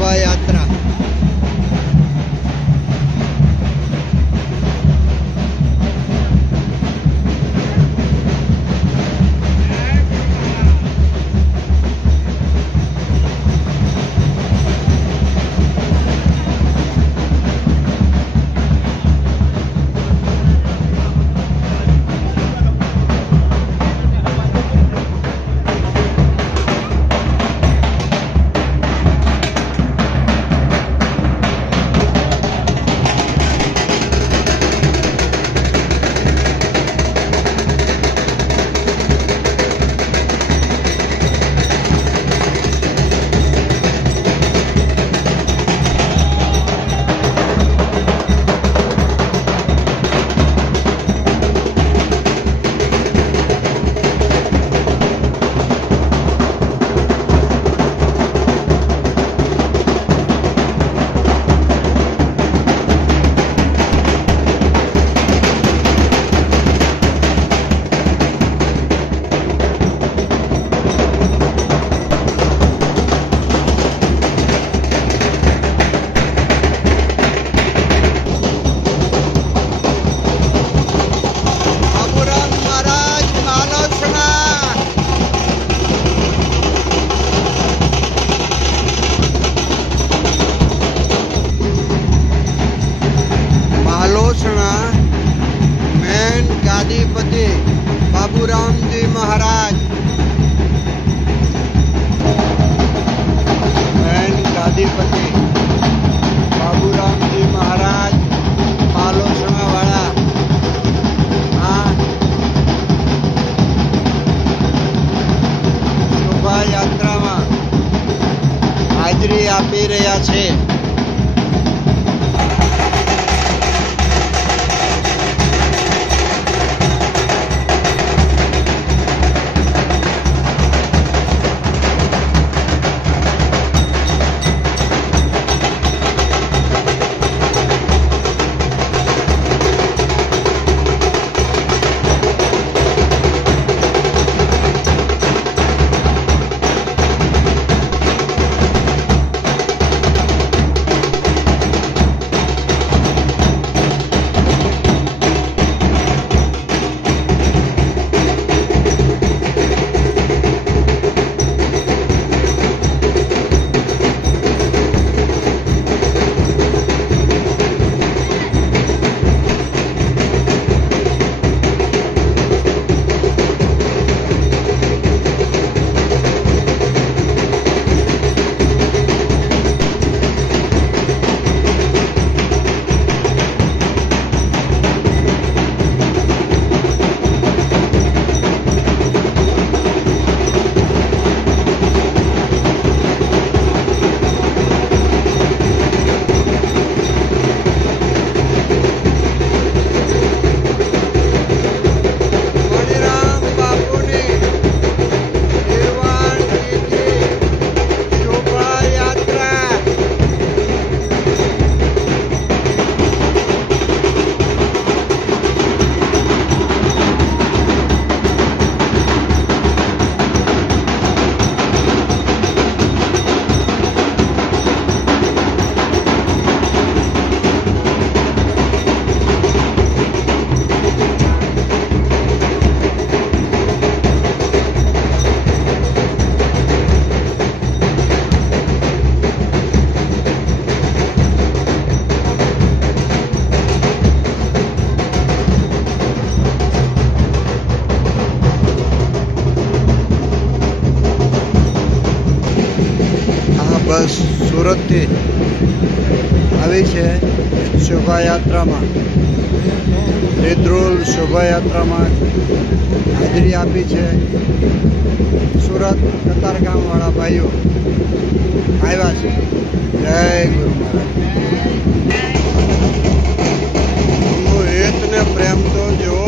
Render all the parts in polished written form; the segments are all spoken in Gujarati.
શોભાયાત્રા. ગાદીપતિ બાબુરામજી મહારાજ, મેન ગાદીપતિ બાબુરામજી મહારાજ પાલોસણા વાળા શોભાયાત્રામાં હાજરી આપી રહ્યા છે. બસ સુરતથી આવી છે શોભાયાત્રામાં, રીદ્રોલ શોભાયાત્રામાં હાજરી આપી છે. સુરત કતારગામવાળા ભાઈઓ આવ્યા છે. જય ગુરુ મહારાજ. હેતને પ્રેમ તો જો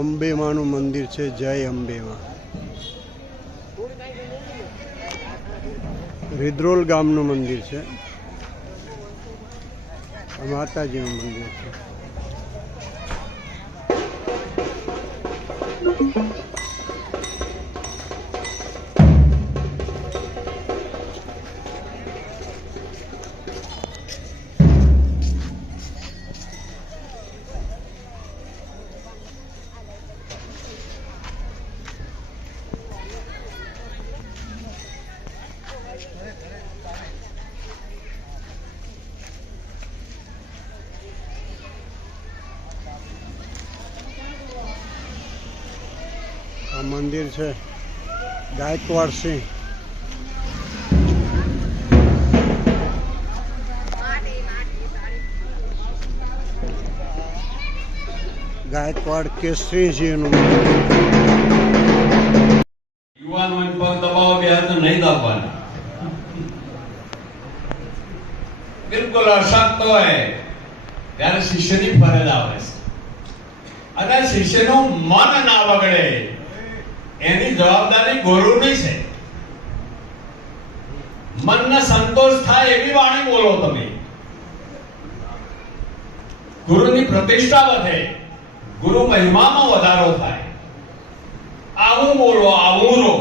અંબે માનું મંદિર છે. જય અંબે માં. રિદ્રોલ ગામનું મંદિર છે. આ માતાજીનું મંદિર છે. આ મંદિર છે ગાયકવાડ સિંહ. ગાયકવાડ કેસરીજીનું મંદિર. યુવાન હોય પગ દબાવો બે હાથ નહીં દાબવાના. બિલકુલ અશક્ત હોય ત્યારે શિષ્યની ફરજ આવે છે અને શિષ્યનું મન ના બગડે એની જવાબદારી ગુરુની છે. મનને સંતોષ થાય એવી વાણી બોલો તમે. ગુરુની પ્રતિષ્ઠા વધે, ગુરુ મહિમામાં વધારો થાય. આવું બોલો, આવું રો.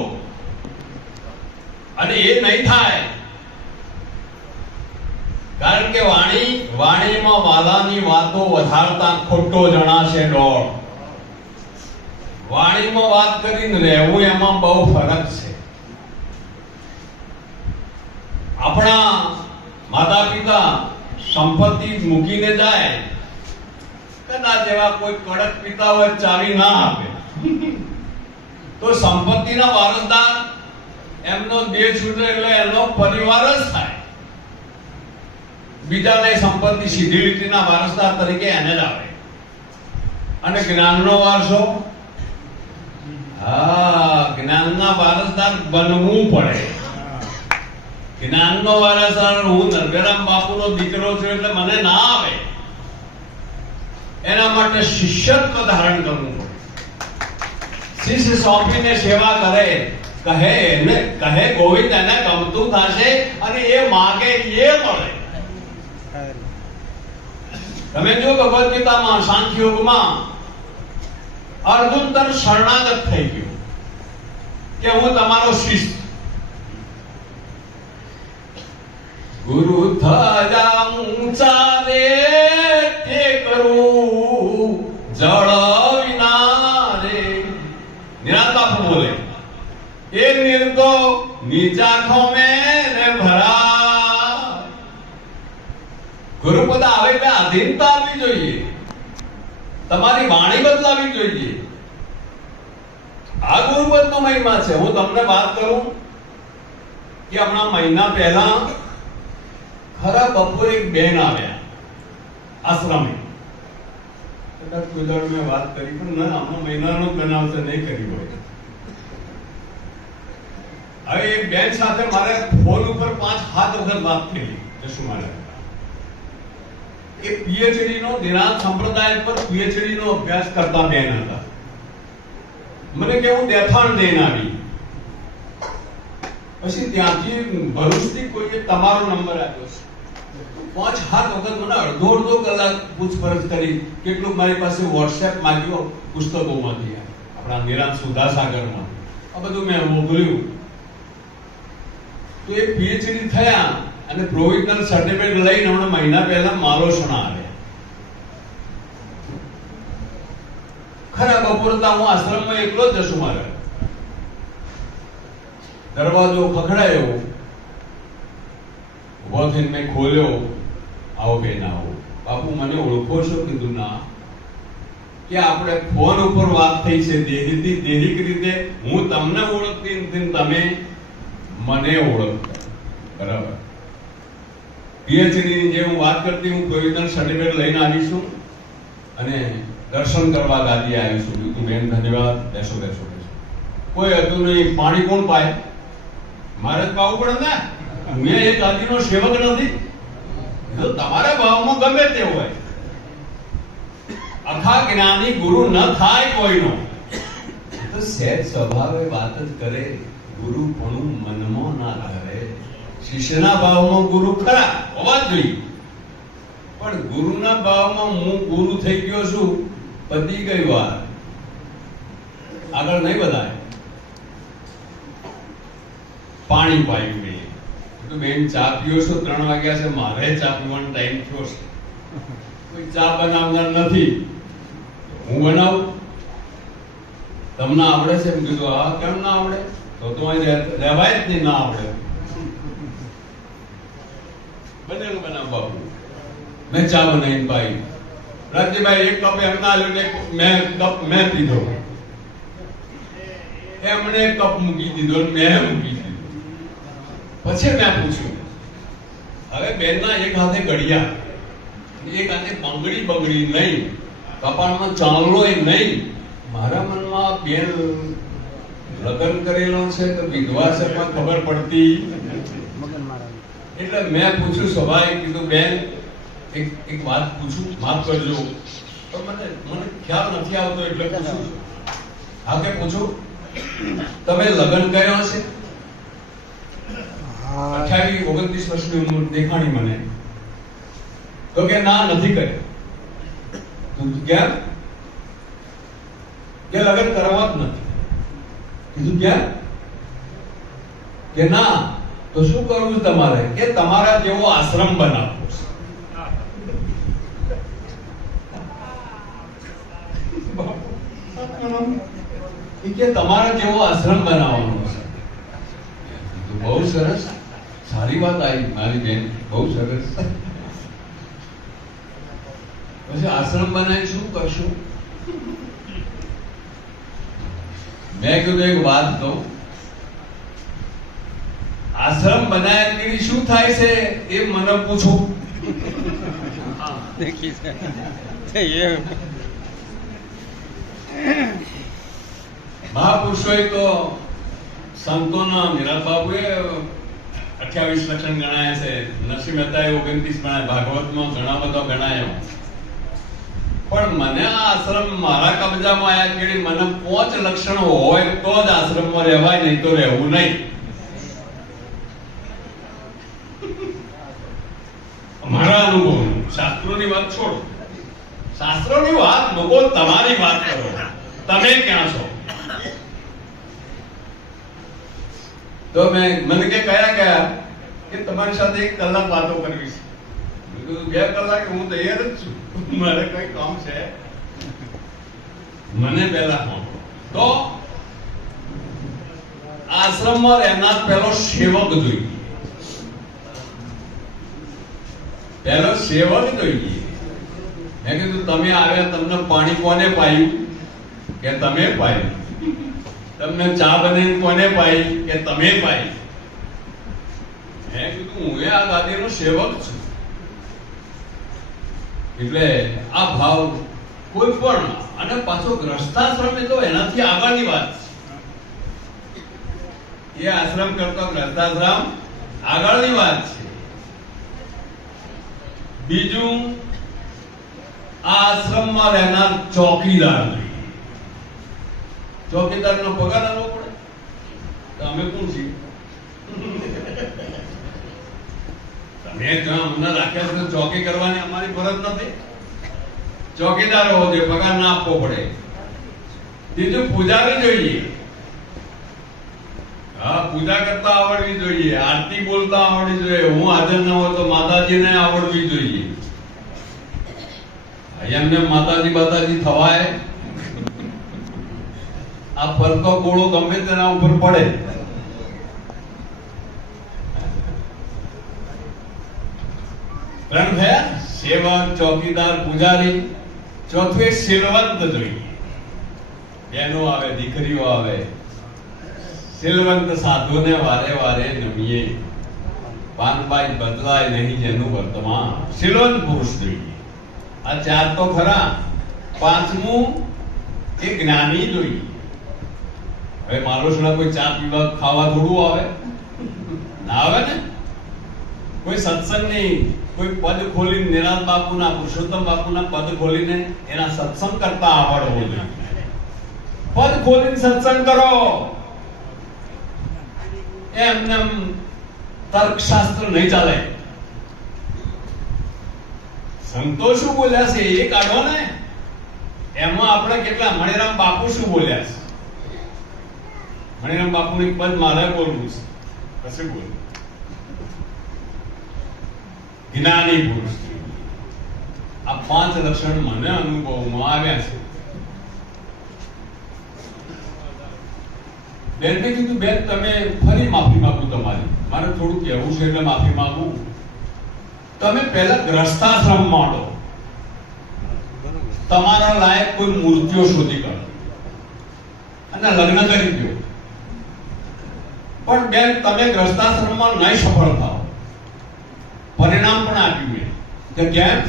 અને એ નહીં થાય કારણ કે વાણીમાં વાલાની વાતો વધારતા ખોટો જણાશે ડોળ. વાણીમાં વાત કરીને રહેવું એમાં બહુ ફરક છે. આપણા માતા પિતા સંપત્તિ મૂકીને જાય, કદાચ એવા કોઈ કડક પિતા હોય ચાવી ના આપે તો સંપત્તિના વારસદાર એમનો દેહ છૂટે એટલે એનો પરિવાર જ થાય. બીજાને સંપત્તિ સીધી લીટીના વારસદાર તરીકે એને જ આવે. અને જ્ઞાનનો વારસો, જ્ઞાનના વારસદાર બનવું પડે. જ્ઞાનનો વારસદાર હું નરગરામ બાપુનો દીકરો છું એટલે મને ના આવે. એના માટે શિષ્યત્વ ધારણ કરવું પડે. શિષ્ય સોંપીને સેવા કરે, કહે ગોવિંદ એને ગમતું થશે અને એ માગે એ મળે. તમે જો ભગવદ ગીતામાં સાંખ્ય યોગમાં અર્જુન તર શરણાગત થઈ ગયો કે હું તમારો શિષ્ય. ગુરુ થયા ઊંચા રે તે કરું જળ વિના રે. નિરાંતા બોલે એ નિર્દો નીચા ખોમે ને ભરા. ગુરુપદ આવે એટલે અધીનતા આવવી જોઈએ. તમારી વાણી બદલાવી જોઈએ. આ ગુરુપદનો મહિમા છે. હું તમને વાત કરું કે હમણાં મહિના પહેલા ખરા બપોરે એક બેન આવ્યા આશ્રમે. કદાચ કોઈ દાડો મેં વાત કરી પણ ના, હમણાં મહિનાનો બનાવ છે, નહીં કરી હોય. હવે એ બેન સાથે મારે ફોન ઉપર 5-7 વખત વાત કરી. જશું મારે એ પીએચડી નો દિનાથ સંપ્રદાય પર પીએચડી નો અભ્યાસ કરતા બેન હતા. મને કે હું દેથાણ દઈને આવી. પછી ત્યાંથી ભરૂચથી કોઈએ તમારો નંબર આપ્યો છે. 5-7 વખત મને અડધો કલાક પૂછપરછ કરી. કેટલું મારી પાસે વોટ્સએપ માંગ્યો પુસ્તકોમાંથી, આપણા નિરાંત સુધાસાગરમાં. આ બધું મેં મોકલ્યું. તો એ પીએચડી થયા અને પ્રોવિઝનલ સર્ટિફિકેટ લઈને હમણાં મહિના પહેલા માલોસણા આવ્યા. ખરા બપોરતા હું આશ્રમમાં એકલો જ જશું. મારે દરવાજો ખખડાયો, ઉભો થઈને મેં ખોલ્યો. આવો બેન આવો. બાપુ મને ઓળખો છો? કીધું ના. કે આપણે ફોન ઉપર વાત થઈ છે દેહિક રીતે. હું તમને ઓળખતી નથી, તમે મને ઓળખતા. બરાબર. પીએચડી ની જે હું વાત કરતી, હું પ્રોવિઝનલ સર્ટિફિકેટ લઈને આવીશું અને દર્શન કરવા ગાદી આવીશું. કીધું બેન ધન્યવાદ, બેસો. કોઈ હતું નહીં. પાણી કોણ પાય? મારે જ પાવું પડે ને. મેં એ ગાદીનો સેવક નથી. તમારા ભાવમાં ગમે તે હોય. આખા જ્ઞાની ગુરુ ન થાય કોઈનો તો સહેજ સ્વભાવે વાત જ કરે, ગુરુ કોનું મનમાં ના ધરે. શિષ્યના ભાવમાં ગુરુ ખરા હોવા જ જોઈએ, પણ ગુરુના ભાવમાં હું ગુરુ થઈ ગયો છું, પતી ગઈ વાત, આગળ નહીં વધાય. પાણી પાયું મેં તો બેન ચા પીઓ છો, 3 વાગ્યા છે, મારે ચા પીવાનો ટાઈમ થયો છે, કોઈ ચા બનાવનાર નથી, હું બનાવું. તમને આવડે છે? એમ કીધું. હા. કેમ ના આવડે? તો અહીં રહેવાય જ નહીં, ના આવડે. બનેલું બનાવ બાપુ. મેં ચા બનાવીને પાઈ. રાજ્યભાઈ એક કપ એમના આલ્યું ને મેં કપ મેં પીધો. એમણે કપ મૂકી દીધો, મેં મૂકી દીધો. પછી મેં પૂછ્યું, હવે બેનના એક હાથે ઘડિયા, એક હાથે બંગડી નહીં, કપાળમાં ચાંદલો નહીં. મારા મનમાં બેન લગ્ન કરેલો છે તો વિધવા છે પણ ખબર પડતી. એટલે મેં પૂછ્યું, સ્વાભાવિક કીધું, બેન એક વાત પૂછું, માફ કરજો, પણ મને ખ્યાલ નથી આવતો એટલે પૂછું છું. હા કે પૂછું, તમે લગ્ન કર્યો છે? 28-29 વર્ષની ઉંમર દેખાણી મને. તો કે ના, નથી કર્યો. તું ક્યાં? કે લગ્ન કરવા જ નથી. કીધું ક્યાં? કે ના, તો શું કરવું તમારે? કે તમારા જેવો આશ્રમ બનાવવો છે. કે તમારા જેવો આશ્રમ બનાવવાનો છે. બહુ સરસ, સારી વાત આવી મારી બેન, બહુ સરસ. પછી આશ્રમ બનાવી શું કરશું? મેં કીધું એક વાત કહું, આશ્રમ બનાવ્યા કેવી શું થાય છે એ મને પૂછો. મહાપુરુષોએ તો સંતોના મીરા બાબુએ 28 લક્ષણ ગણાયા છે, નરસિંહ મહેતાએ 29 ગણાયા, ભાગવતમાં ઘણા બધા ગણાયા. પણ મને આ આશ્રમ મારા કબજામાં આવ્યા કે મને 5 લક્ષણ હોય તો જ આશ્રમમાં રહેવાય, નહીં તો રહેવું નહીં. મારા અનુભવ, શાસ્ત્રોની વાત છોડો, શાસ્ત્રોની વાત મૂકો, તમારી વાત કરો. તમે ક્યાં છો? તો મને કે કયા કે તમારી સાથે 1 કલાક વાતો કરવી છે. 2 કલાક હું તૈયાર જ છું, મારે કઈ કામ છે. મને પહેલા સાંભળો. તો આશ્રમમાં રહેનાર પહેલો સેવક જોઈએ, પહેલો સેવક જોઈએ. મેં કીધું તમે આવ્યા, તમને પાણી કોને પાયું? કે તમે પાયું. તમને ચા બનાવીને કોને પાઈ? કે તમે પાઈ. મેં કીધું હું આ ગાદીનો સેવક છું. એટલે આ ભાવ કોઈ પણ, અને પાછો ગ્રસ્તાશ્રમ તો એનાથી આગળની વાત છે. એ આશ્રમ કરતો ગ્રસ્તાશ્રમ આગળની વાત છે. બીજું, આ આશ્રમમાં રહેનાર ચોકીદાર જોઈએ. ચોકીદારનો પગાર આપવો પડે તો અમે કોણ છીએ? તમે જ્યાં અમને રાખ્યા છે ચોકી કરવાની અમારી ફરજ નથી. ચોકીદાર હોવો જોઈએ, પગાર ના આપવો પડે. ત્રીજું, પૂજારી જોઈએ. હા, પૂજા કરતા આવડવી જોઈએ, આરતી બોલતા આવડવી જોઈએ. હું હાજર ન હોય તો માતાજીને આવડવી જોઈએ. એમને માતાજી થવાય? આ ફરતો ગોળો ગમે તેના ઉપર પડે. ત્રણ થયા: સેવક, ચોકીદાર, પૂજારી. ચોથું એક શીલવંત જોઈએ. બહેનો આવે, દીકરીઓ આવે. શીલવંત સાધુને વારે વારે નમીએ, પાનબાઈ બદલાય નહીં જેનું વર્તમાન. શીલવંત પુરુષ જોઈએ. આ 4 તો ખરા. 5મું એ જ્ઞાની જોઈએ. હવે મારો કોઈ ચા પીવા ખાવા થોડું આવે? ના આવે ને. કોઈ સત્સંગ નહીં, કોઈ પદ ખોલીને નિરાંત બાપુના, પુરુષોત્તમ બાપુના પદ ખોલીને એના સત્સંગ કરતા આવડવું જોઈએ. પદ ખોલીને સત્સંગ કરો. એમને તર્કશાસ્ત્ર નહીં ચાલે. સંતો શું બોલ્યા છે એ કાઢો ને. એમાં આપણે કેટલા મણિરામ બાપુ શું બોલ્યા છે? મણિરામ બાપુ એક પદ મારે બોલવું છે. કશું બોલ જ્ઞાની પુરુષ. આ 5 લક્ષણ મને અનુભવમાં આવ્યા છે. બેન મેં કીધું, બેન તમે ફરી માફી માંગુ તમારી. મારે થોડું કહેવું છે એટલે માફી માંગુ. તમે પહેલા ગ્રસ્તાશ્રમ માંડો. તમારા લાયક કોઈ મૂર્તિઓ શોધી કાઢો અને લગ્ન કરી દો. પણ બેન તમે ગ્રસ્તાશ્રમમાં નહીં સફળ થાઓ. પરિણામ પણ આપ્યું મેં કે કેમ?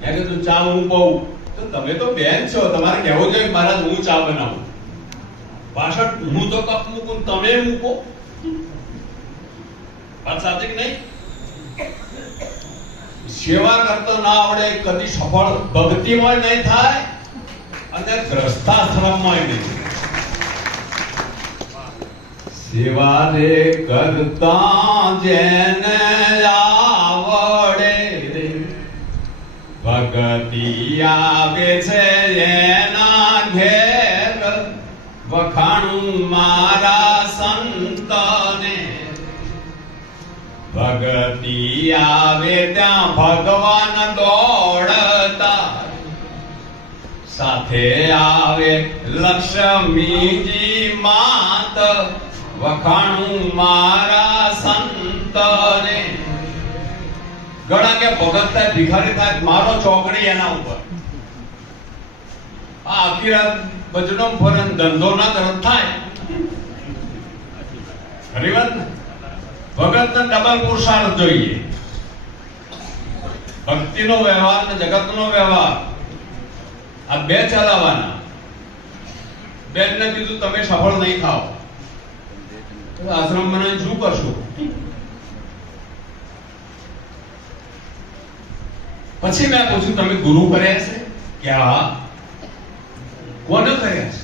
મેં કીધું ચા હું પાઉં. તો તમે તો બેન છો, તમારે કહેવું જોઈએ મહારાજ હું ચા બનાવું. ભાષણ હું તો કપ મૂકું, તમે મૂકો. વાત સાચી કે નહીં? સેવા કરતો ના આવડે કદી સફળ ભક્તિમાં નહીં થાય અને ગ્રસ્તાશ્રમમાં નહીં. સેવા રે કરતા જેને આવડે રે, ભક્તિ આવે છે એના ઘેર. વખાણું મારા સંતને, ભક્તિ આવે ત્યાં ભગવાન દોડતા. સાથે આવે લક્ષ્મીજી માત, વખાણું મારા સંતને. ઘણા કે ભગત થાય, ભિખારી થાય, મારો ચોકડી એના ઉપર. આ આખી રાત ભજનો ફરન ધંધો ના તરત થાય. ખરી વાત ને? ભગતને ડબલ પુરુષાર્થ જોઈએ. ભક્તિનો વ્યવહાર ને જગતનો વ્યવહાર આ બે ચલાવવાના. બેનને કીધું તમે સફળ નહીં થાઓ તો આશ્રમ બનાવીને શું કરશો? પછી મેં પૂછ્યું તમે ગુરુ કર્યા છે? કે હા. કોને કર્યા છે?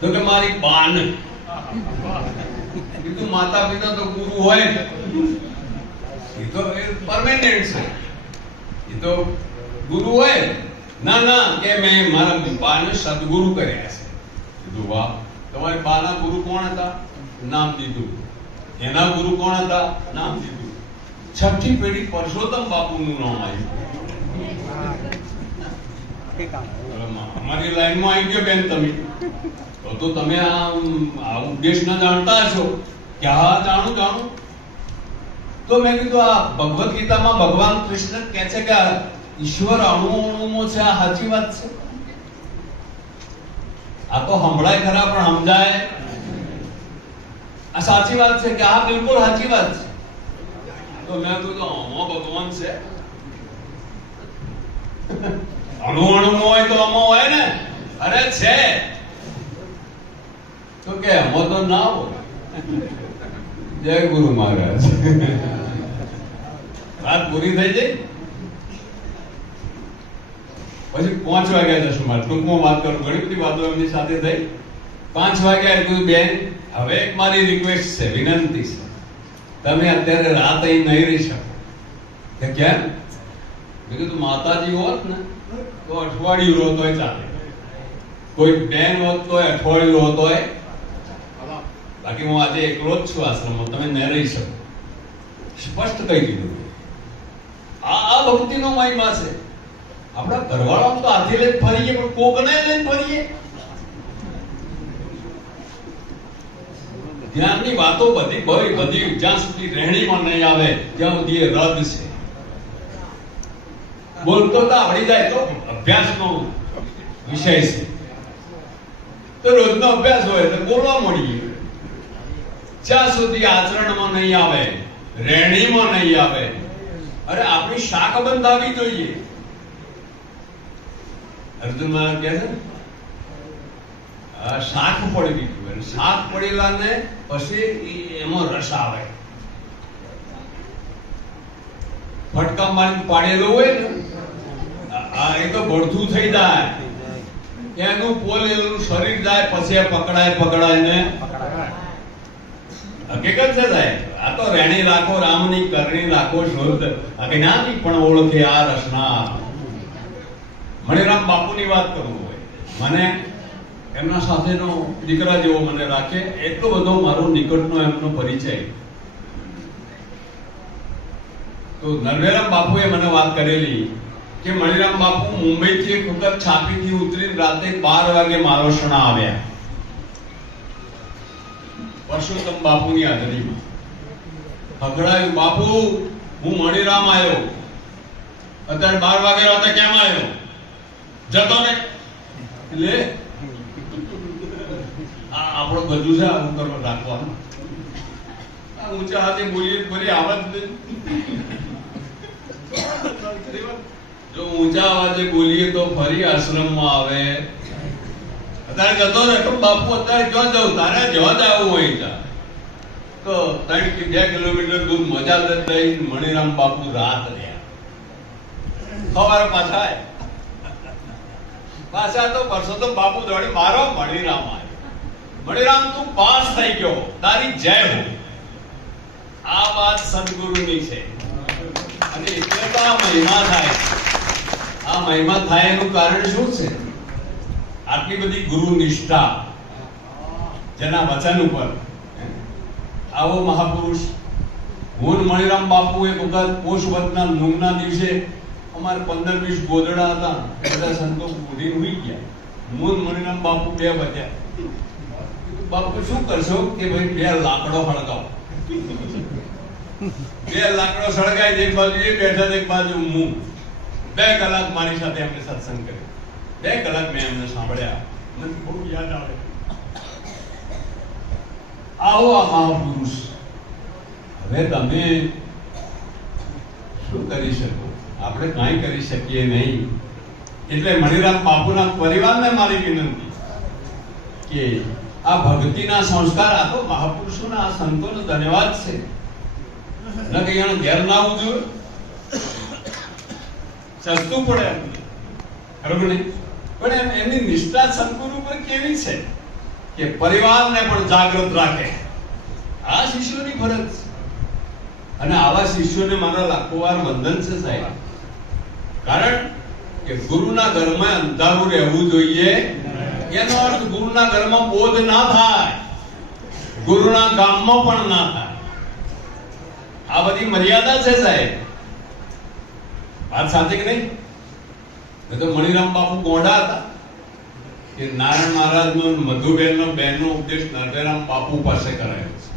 તો કે મારી બાને. કીધું માતા પિતા તો ગુરુ હોય ને, એ તો પરમેનન્ટ છે, એ તો ગુરુ હોય. ના ના કે મેં મારા બાને સદગુરુ કર્યા છે. કીધું વાહ. તમારી બાના ગુરુ કોણ હતા? નામ દીધું. એના ગુરુ કોણ હતા? નામ દીધું. છઠ્ઠી પેઢી પરસોત્તમ બાપુનું નામ આવ્યું. અમારી લાઈનમાં આવી ગયો બેન તમે. તો તમે આ ઉપદેશ ના જાણતા હશો કે હા જાણું. તો મેં કીધું આ ભગવદ ગીતામાં ભગવાન કૃષ્ણ કહે છે કે ઈશ્વર અણુઓમાં છે. આ સાચી વાત છે? આ તો સંભળાય ખરા પણ સમજાય. આ સાચી વાત છે કે આ બિલકુલ સાચી વાત છે. તો મેં કીધું આમાં ભગવાન છે. અણુ હોય તો આમાં હોય ને. અરે છે. તો કે આમાં તો ના હોય. જય ગુરુ મહારાજ. વાત પૂરી થઈ જાય. પછી 5 વાગ્યા જશું. મારે ટૂંકમાં વાત કરું. ઘણી બધી વાતો એમની સાથે થઈ. 5 વાગ્યા કીધું બેન હવે એક મારી રિક્વેસ્ટ છે, વિનંતી છે. તમે અત્યારે રાત અહીં નહીં રહી શકો. કે કેમ? મેં કીધું માતાજી હોત ને તો અઠવાડિયું રહો તોય ચાલે. કોઈ બેન હોત તોય અઠવાડિયું રહો તોય. બાકી હું આજે એકલો જ છું આશ્રમમાં, તમે ન રહી શકો. સ્પષ્ટ કહી દીધું. આ ભક્તિનો મહિમા છે. આપણા ઘરવાળામાં તો હાથી લઈને ફરીએ પણ કોકને લઈને ફરીએ. જ્ઞાનની વાતો બધી જ્યાં સુધી રહેણીમાં નહીં આવે ત્યાં સુધી એ રદ છે. બોલતો તો આવડી જાય તો અભ્યાસનો વિષય છે. તો રોજનો અભ્યાસ હોય તો બોલવા મળીએ. જ્યાં સુધી આચરણમાં નહીં આવે, રહેણીમાં નહીં આવે. અરે આપણી શાખ બંધાવી જોઈએ. અર્જુન મહારાજ કહે છે શાખ પડવી જોઈએ. શાખ પડેલા ને પછી એમાં રસ આવે. ફટકા મારીને પાડેલું હોય ને આ એ તો ભડથું થઈ જાય, એનું પોલેલું શરીર જાય, પછી એ પકડાય ને હકીકત છે સાહેબ. આ તો રેણી રાખો રામની કરણી રાખો શોધ અજ્ઞાની પણ ઓળખે આ રસના. મણિરામ બાપુની વાત કરું હોય, મને એમના સાથેનો દીકરા જેવો મને રાખે, એટલો બધો મારો નિકટનો એમનો પરિચય. તો નરવેરામ બાપુએ મને વાત કરેલી કે મણિરામ બાપુ મુંબઈથી એક વખત છાપીથી ઉતરીને રાતે 12 વાગે મારોસણા આવ્યા પરસોત્તમ બાપુની હાજરીમાં. હકડાયું, બાપુ હું મણિરામ આવ્યો. અત્યારે 12 વાગે રાતે કેમ આવ્યો? જતો ને લે આ આપણો બધું છે આવું કરવા રાખવાનું. આ ઊંચા હાથે બોલીએ ફરી આવત નહીં. જો ઊંચા અવાજે બોલીએ તો ફરી આશ્રમમાં આવે. અત્યારે જતો ને તો બાપુ અત્યારે ક્યાં જવું? તારે જવા જ આવવું હોય ત્યાં તો 3 કે 2 કિલોમીટર દૂર મજા લઈને મણિરામ બાપુ રાત રહ્યા. સવારે પાછા તો પરસોત્તમ બાપુ દોડી મારો મણિરામ આવ્યો. મણિરામ તું પાસ થઈ ગયો, તારી જય હો. આ વાત સદગુરુની છે અને એટલે તો આ મહિમા થાય. આ મહિમા થાય એનું કારણ શું છે? આટલી બધી ગુરુ નિષ્ઠા જેના વચન ઉપર. આવો મહાપુરુષ હું મણિરામ બાપુ એક વખત પોષ વદના મૂંગના દિવસે અમારે 15-20 ગોદડા હતા, બધા સંતો ઉઠીને હુઈ ગયા. હું મણિરામ બાપુ 2 વાગ્યા. બાપુ શું કરશો? કે ભાઈ 2 લાકડો સળગાવો. 2 લાકડો સળગાઈ, એક બાજુ એ બેઠા, એક બાજુ હું. 2 કલાક મારી સાથે એમને સત્સંગ કર્યો. 2 કલાક મેં એમને સાંભળ્યા. મને બહુ યાદ આવે. આવો આ મહાપુરુષ. હવે તમે શું કરી શકો? આપણે કાંઈ કરી શકીએ નહીં. એટલે મણિરામ બાપુના પરિવારને મારી વિનંતી કે આ ભક્તિના સંસ્કાર, આ તો મહાપુરુષોના, આ સંતોનો ધન્યવાદ છે. ન કે એને ઘેર ના આવવું જોઈએ, સસ્તું પડે એમને, બરોબર નહીં? પણ એમની નિષ્ઠા સદગુરુ પર કેવી છે કે પરિવારને પણ જાગૃત રાખે. આ શિષ્યોની ફરજ છે અને આવા શિષ્યોને મારા લાખો વાર વંદન છે સાહેબ. કારણ કે ગુરુના ઘરમાં અંધારું રહેવું જોઈએ. એનો અર્થ ગુરુના ઘરમાં બોધ ના થાય, ગુરુના ગામમાં પણ ના થાય. આ બધી મર્યાદા છે સાહેબ. વાત સાચી કે નહીં? તો મણિરામ બાપુ ગોંડા હતા કે નારાયણ મહારાજ નો મધુબેન નો બેન નો ઉપદેશ નરવેરામ બાપુ પાસે કરાયો છે.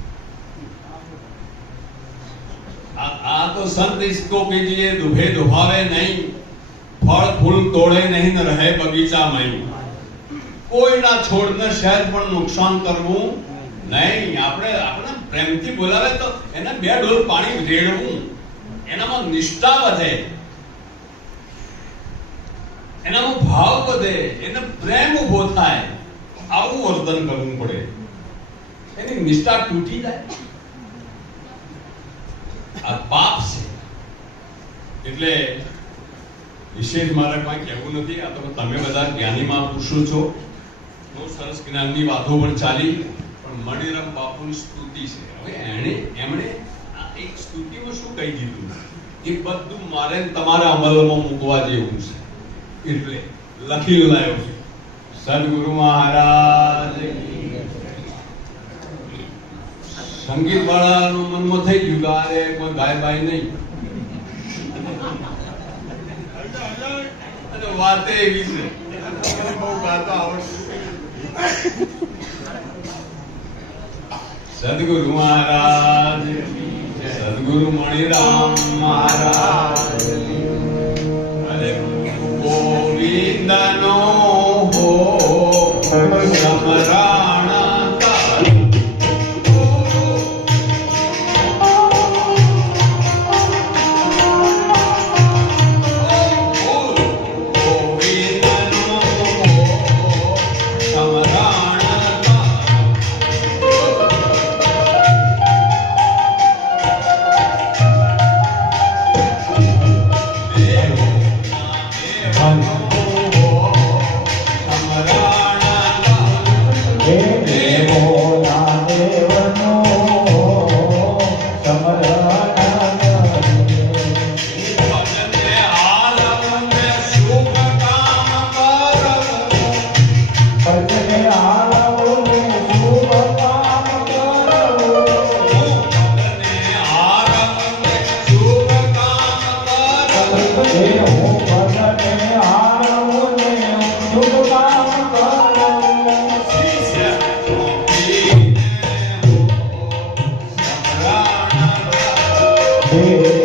આ તો સંત इसको कीजिए दुभे दुभावे नहीं, फल फूल तोड़े नहीं न रहे बगीचा में. કોઈના છોડને સહેજ પણ નુકસાન કરવું નહીં. આપણે પ્રેમથી બોલાવે તો એને 2 ડોલ પાણી રેડવું, એનામાં નિષ્ઠા વધે, એનામાં ભાવ વધે, એને પ્રેમ ઉભો થાય. આવું વર્તન કરવું પડે. એની નિષ્ઠા તૂટી જાય, આ પાપ છે. એટલે વિશેષ મારે કંઈ કહેવું નથી. આ તો તમે બધા જ્ઞાની મહાપુરુષો છો, બહુ સરસ જ્ઞાનની વાતો પણ ચાલી. પણ મણિરામ બાપુની સ્તુતિ છે. હવે એમણે આ એક સ્તુતિમાં શું કહી દીધું એ બધું મારે તમારા અમલમાં મૂકવા જેવું છે. એટલે લખી લાવ્યો છે. સદગુરુ મહારાજ સંગીત વાળાનું મનમાં થઈ ગયું કે અરે કોઈ ગાય બાય નહીં. અને વાતે એવી છે, બહુ ગાતા આવડતું. સદગુરુ મહારાજ, સદગુરુ મણિરામ મહારાજ. અરે ગોવિંદનો હો સમરણ હે